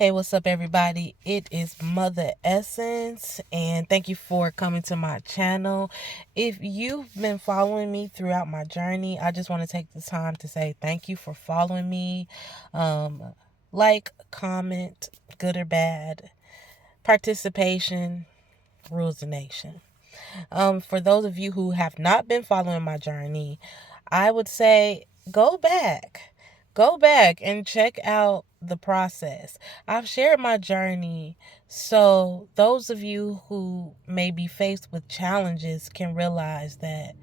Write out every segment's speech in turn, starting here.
Hey, what's up, everybody? It is Mother Essence, and thank you for coming to my channel. If you've been following me throughout my journey, I just want to take the time to say thank you for following me. Like, comment, good or bad, participation, rules the nation. For those of you who have not been following my journey, I would say go back. Go back and check out the process. I've shared my journey so those of you who may be faced with challenges can realize that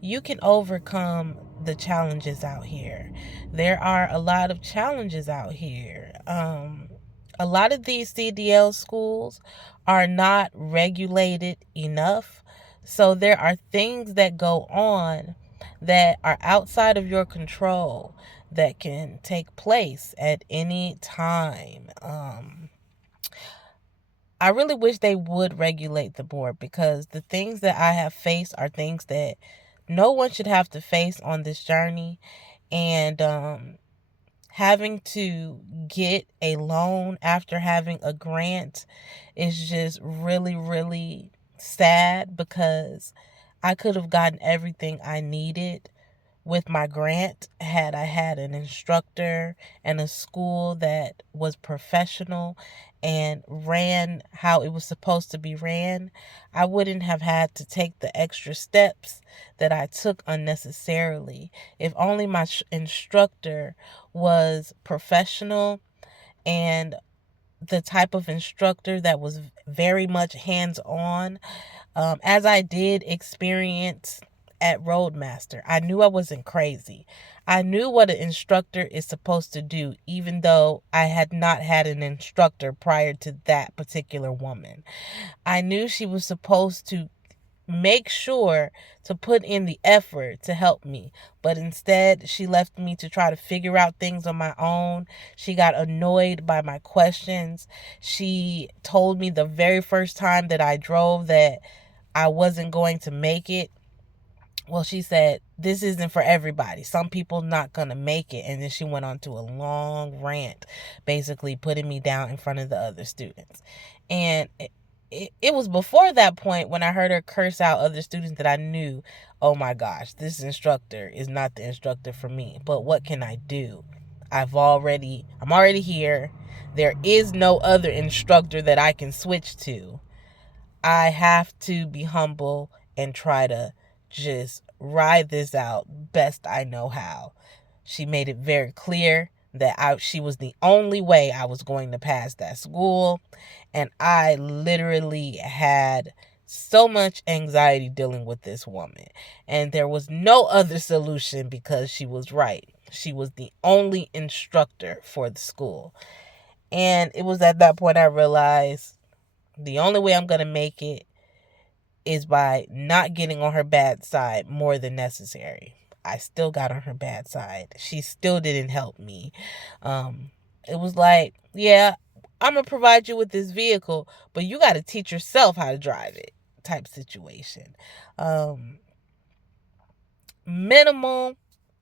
you can overcome the challenges out here. There are a lot of challenges out here. A lot of these CDL schools are not regulated enough. So there are things that go on that are outside of your control that can take place at any time. I really wish they would regulate the board, because the things that I have faced are things that no one should have to face on this journey. And having to get a loan after having a grant is just really, really sad, because I could have gotten everything I needed with my grant had I had an instructor and a school that was professional and ran how it was supposed to be ran. I wouldn't have had to take the extra steps that I took unnecessarily. If only my instructor was professional and the type of instructor that was very much hands-on, as I did experience at Roadmaster. I knew I wasn't crazy. I knew what an instructor is supposed to do, even though I had not had an instructor prior to that particular woman. I knew she was supposed to make sure to put in the effort to help me, but instead she left me to try to figure out things on my own. She got annoyed by my questions. She told me the very first time that I drove that I wasn't going to make it. Well, she said, this isn't for everybody. Some people not going to make it. And then she went on to a long rant, basically putting me down in front of the other students. And it was before that point when I heard her curse out other students that I knew, oh my gosh, this instructor is not the instructor for me. But what can I do? I'm already here. There is no other instructor that I can switch to. I have to be humble and try to just ride this out best I know how. She made it very clear that she was the only way I was going to pass that school. And I literally had so much anxiety dealing with this woman. And there was no other solution, because she was right. She was the only instructor for the school. And it was at that point I realized the only way I'm going to make it is by not getting on her bad side more than necessary. I still got on her bad side. She still didn't help me. It was like, yeah, I'm going to provide you with this vehicle, but you got to teach yourself how to drive it type situation. Minimal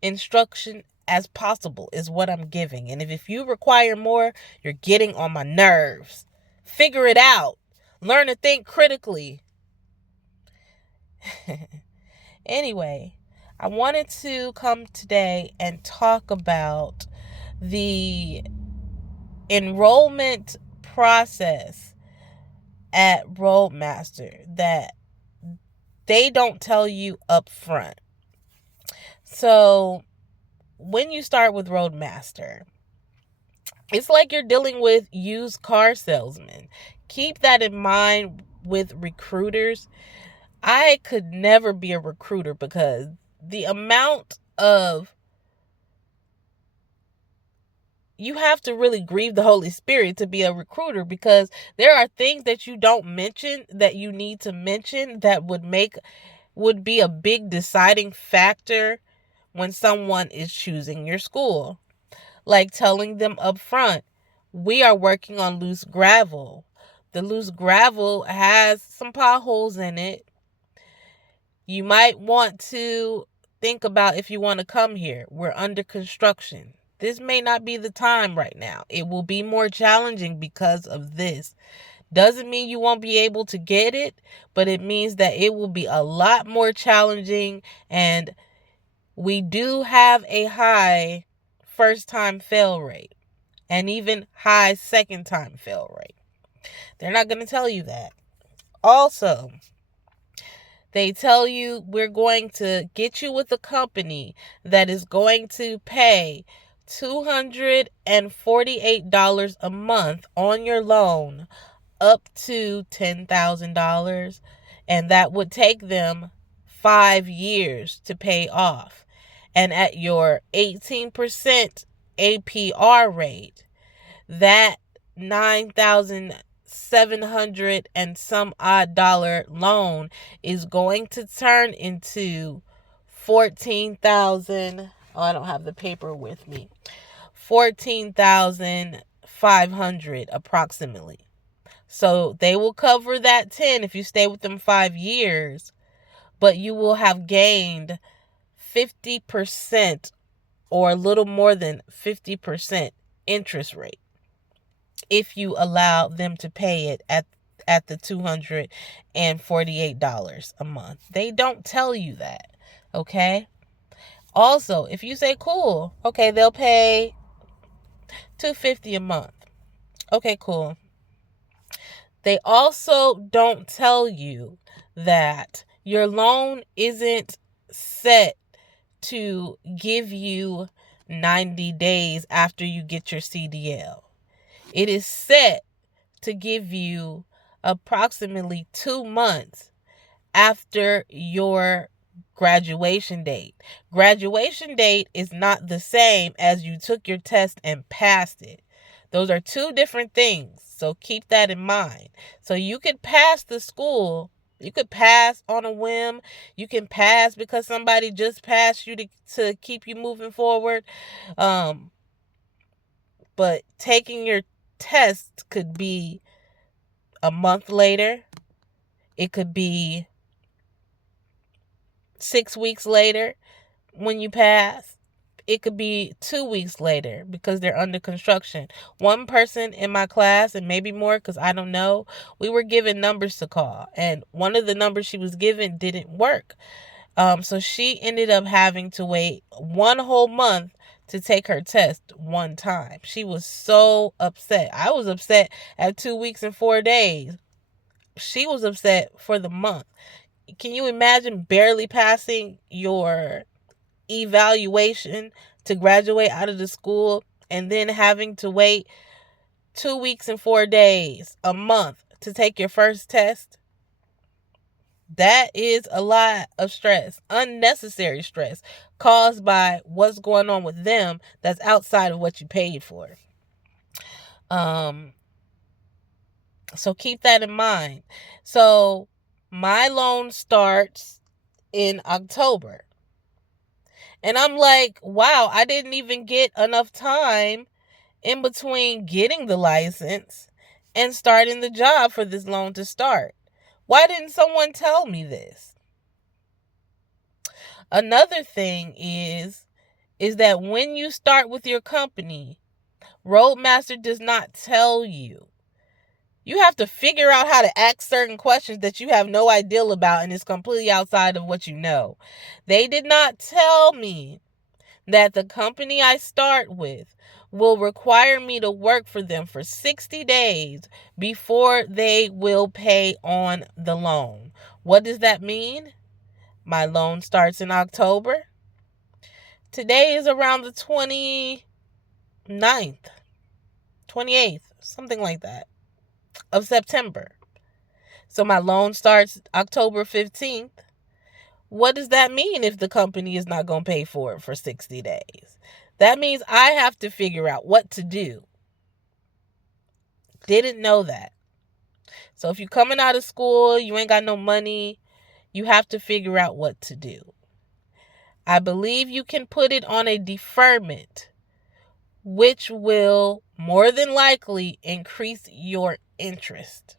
instruction as possible is what I'm giving. And if you require more, you're getting on my nerves. Figure it out. Learn to think critically. Anyway, I wanted to come today and talk about the enrollment process at Roadmaster that they don't tell you up front. So when you start with Roadmaster, it's like you're dealing with used car salesmen. Keep that in mind with recruiters. I could never be a recruiter, because the amount of, you have to really grieve the Holy Spirit to be a recruiter, because there are things that you don't mention that you need to mention that would be a big deciding factor when someone is choosing your school. Like telling them up front, we are working on loose gravel. The loose gravel has some potholes in it. You might want to think about if you want to come here. We're under construction. This may not be the time right now. It will be more challenging because of this. Doesn't mean you won't be able to get it, but it means that it will be a lot more challenging, and we do have a high first time fail rate and even high second time fail rate. They're not going to tell you that. Also, they tell you we're going to get you with a company that is going to pay $248 a month on your loan up to $10,000, and that would take them 5 years to pay off. And at your 18% APR rate, that 9,700 and some odd dollar loan is going to turn into 14,000. Oh, I don't have the paper with me. 14,500 approximately. So they will cover that 10 if you stay with them 5 years, but you will have gained 50% or a little more than 50% interest rate if you allow them to pay it at the $248 a month. They don't tell you that, okay? Also, if you say, cool, okay, they'll pay $250 a month. Okay, cool. They also don't tell you that your loan isn't set to give you 90 days after you get your CDL. It is set to give you approximately 2 months after your graduation date. Graduation date is not the same as you took your test and passed it. Those are two different things. So keep that in mind. So you could pass the school. You could pass on a whim. You can pass because somebody just passed you to keep you moving forward. But taking your test could be a month later. It could be 6 weeks later when you pass. It could be 2 weeks later because they're under construction. One person in my class, and maybe more because I don't know, we were given numbers to call. And one of the numbers she was given didn't work. So she ended up having to wait 1 whole month to take her test one time. She was so upset. I was upset at 2 weeks and 4 days. She was upset for the month. Can you imagine barely passing your evaluation to graduate out of the school and then having to wait 2 weeks and 4 days, a month to take your first test? That is a lot of stress, unnecessary stress caused by what's going on with them that's outside of what you paid for. So keep that in mind. So my loan starts in October. And I'm like, wow, I didn't even get enough time in between getting the license and starting the job for this loan to start. Why didn't someone tell me this? Another thing is that when you start with your company, Roadmaster does not tell you. You have to figure out how to ask certain questions that you have no idea about and is completely outside of what you know. They did not tell me that the company I start with will require me to work for them for 60 days before they will pay on the loan. What does that mean? My loan starts in October. Today is around the 29th, 28th, something like that, of September. So my loan starts October 15th. What does that mean if the company is not going to pay for it for 60 days? That means I have to figure out what to do. Didn't know that. So if you're coming out of school, you ain't got no money, you have to figure out what to do. I believe you can put it on a deferment, which will more than likely increase your interest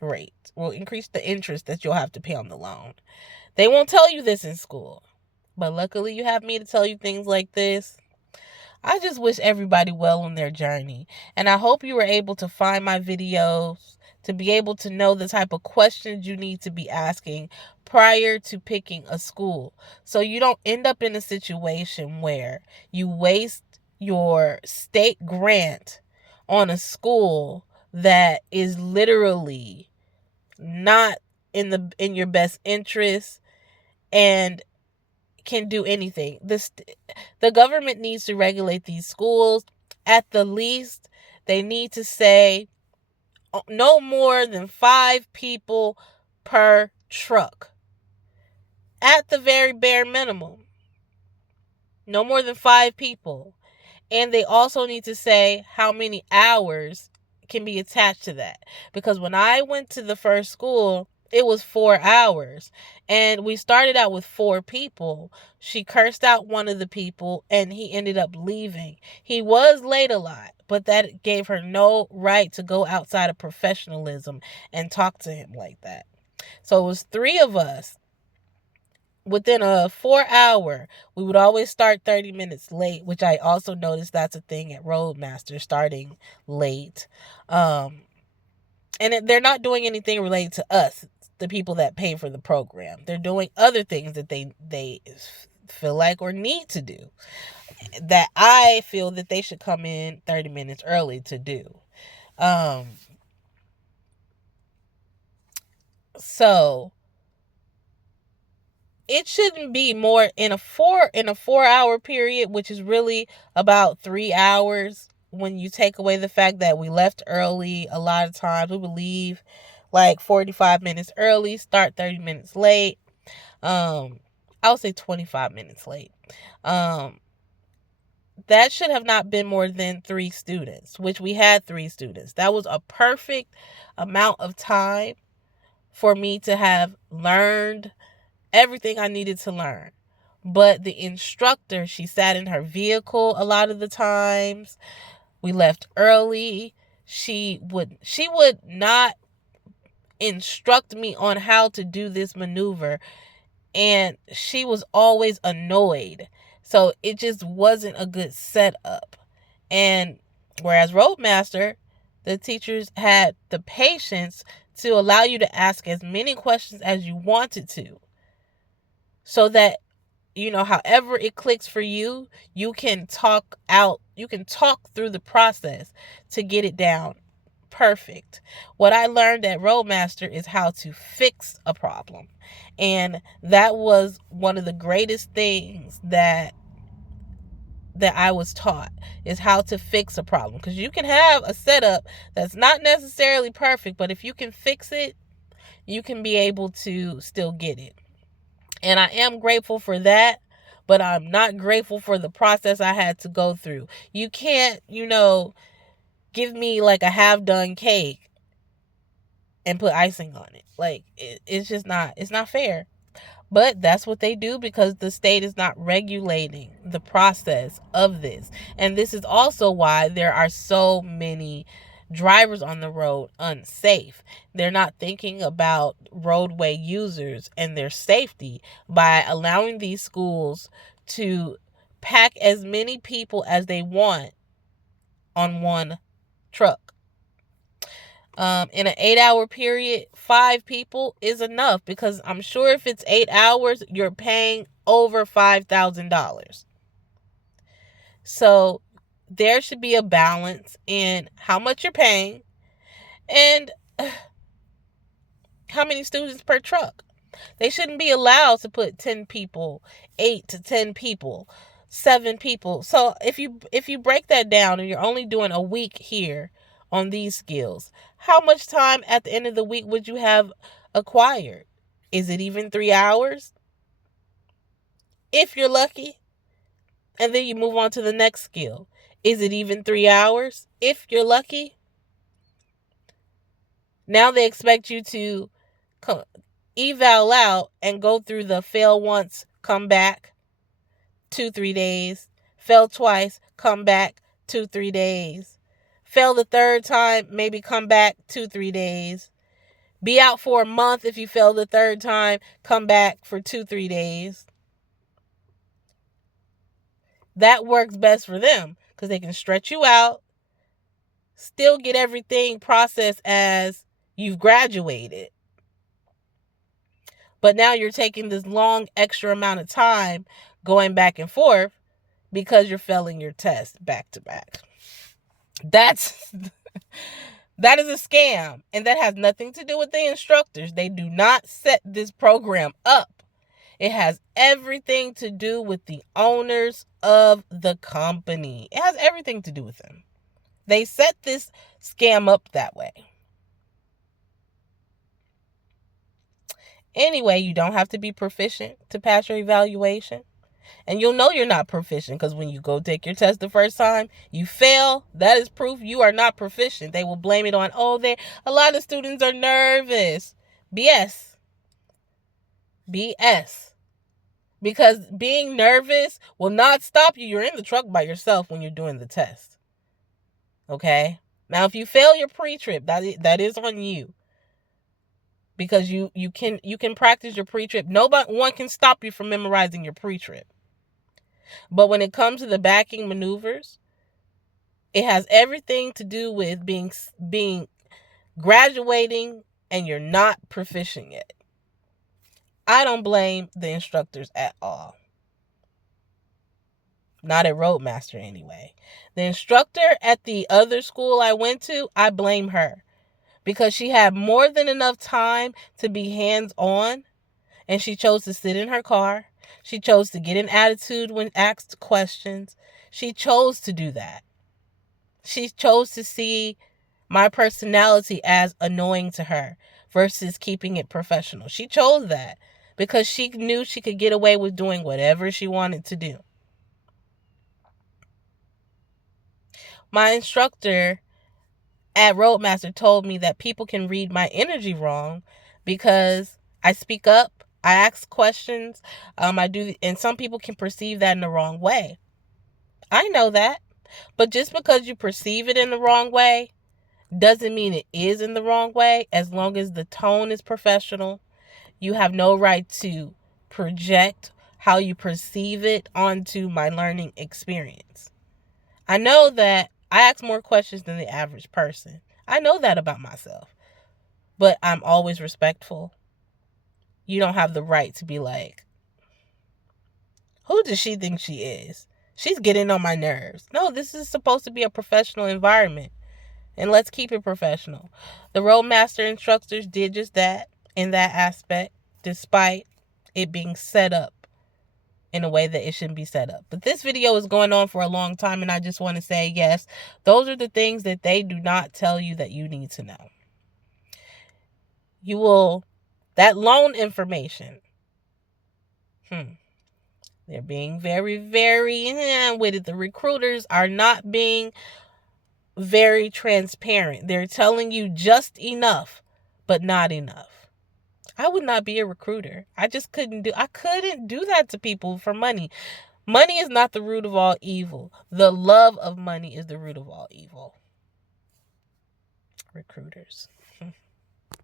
rate, will increase the interest that you'll have to pay on the loan. They won't tell you this in school, but luckily you have me to tell you things like this. I just wish everybody well on their journey. And I hope you were able to find my videos to be able to know the type of questions you need to be asking prior to picking a school. So you don't end up in a situation where you waste your state grant on a school that is literally not in your best interest and can do anything. The government needs to regulate these schools. At the least, they need to say no more than 5 people per truck. At the very bare minimum, no more than 5 people. And they also need to say how many hours can be attached to that. Because when I went to the first school, it was 4 hours. And we started out with 4 people. She cursed out one of the people and he ended up leaving. He was late a lot, but that gave her no right to go outside of professionalism and talk to him like that. So it was 3 of us. Within a 4 hour, we would always start 30 minutes late, which I also noticed that's a thing at Roadmaster, starting late. And they're not doing anything related to us, the people that pay for the program. They're doing other things that they feel like or need to do that I feel that they should come in 30 minutes early to do. So it shouldn't be more in a 4 hour period, which is really about 3 hours when you take away the fact that we left early. A lot of times we would leave like 45 minutes early, start 30 minutes late. I would say 25 minutes late. That should have not been more than 3 students, which we had 3 students. That was a perfect amount of time for me to have learned everything I needed to learn. But the instructor, she sat in her vehicle a lot of the times. We left early. She would not instruct me on how to do this maneuver, and she was always annoyed. So it just wasn't a good setup. And whereas Roadmaster, the teachers had the patience to allow you to ask as many questions as you wanted to, so that however it clicks for you, you can talk through the process to get it down perfect. What I learned at Roadmaster is how to fix a problem. And that was one of the greatest things that I was taught, is how to fix a problem. Because you can have a setup that's not necessarily perfect, but if you can fix it, you can be able to still get it. And I am grateful for that, but I'm not grateful for the process I had to go through. You can't, give me like a half done cake and put icing on it. Like, it's just not, it's not fair. But that's what they do because the state is not regulating the process of this. And this is also why there are so many drivers on the road unsafe. They're not thinking about roadway users and their safety by allowing these schools to pack as many people as they want on one truck. In an 8-hour period, 5 people is enough, because I'm sure if it's 8 hours, you're paying over $5,000. So there should be a balance in how much you're paying and how many students per truck. They shouldn't be allowed to put 10 people, 8 to 10 people, 7 people. So if you break that down and you're only doing a week here on these skills, how much time at the end of the week would you have acquired? Is it even 3 hours? If you're lucky. And then you move on to the next skill. Is it even 3 hours? If you're lucky. Now they expect you to eval out and go through the fail once, come back, 2-3 days. Fail twice, come back, 2-3 days. Fail the third time, maybe come back 2-3 days. Be out for a month if you fail the third time, come back for 2-3 days. that works best for them because they can stretch you out, still get everything processed as you've graduated. But now you're taking this long extra amount of time going back and forth because you're failing your test back to back. That is a scam, and that has nothing to do with the instructors. They do not set this program up. It has everything to do with the owners of the company. It has everything to do with them. They set this scam up that way. Anyway, you don't have to be proficient to pass your evaluation. And you'll know you're not proficient because when you go take your test the first time, you fail. That is proof you are not proficient. They will blame it on, a lot of students are nervous. BS. BS. Because being nervous will not stop you. You're in the truck by yourself when you're doing the test. Okay? Now, if you fail your pre-trip, that is on you. Because you can practice your pre-trip. One can stop you from memorizing your pre-trip. But when it comes to the backing maneuvers, it has everything to do with being graduating and you're not proficient yet. I don't blame the instructors at all. Not at Roadmaster anyway. The instructor at the other school I went to, I blame her. Because she had more than enough time to be hands-on, and she chose to sit in her car. She chose to get an attitude when asked questions. She chose to do that. She chose to see my personality as annoying to her versus keeping it professional. She chose that because she knew she could get away with doing whatever she wanted to do. My instructor at Roadmaster told me that people can read my energy wrong because I speak up, I ask questions, and some people can perceive that in the wrong way. I know that, but just because you perceive it in the wrong way doesn't mean it is in the wrong way. As long as the tone is professional, you have no right to project how you perceive it onto my learning experience. I know that I ask more questions than the average person. I know that about myself. But I'm always respectful. You don't have the right to be like, who does she think she is? She's getting on my nerves. No, this is supposed to be a professional environment. And let's keep it professional. The Roadmaster instructors did just that in that aspect, despite it being set up in a way that it shouldn't be set up. But this video is going on for a long time, and I just want to say, yes, those are the things that they do not tell you that you need to know. That loan information, they're being very, very with it. The recruiters are not being very transparent. They're telling you just enough, but not enough. I would not be a recruiter. I couldn't do that to people for money. Money is not the root of all evil. The love of money is the root of all evil. Recruiters.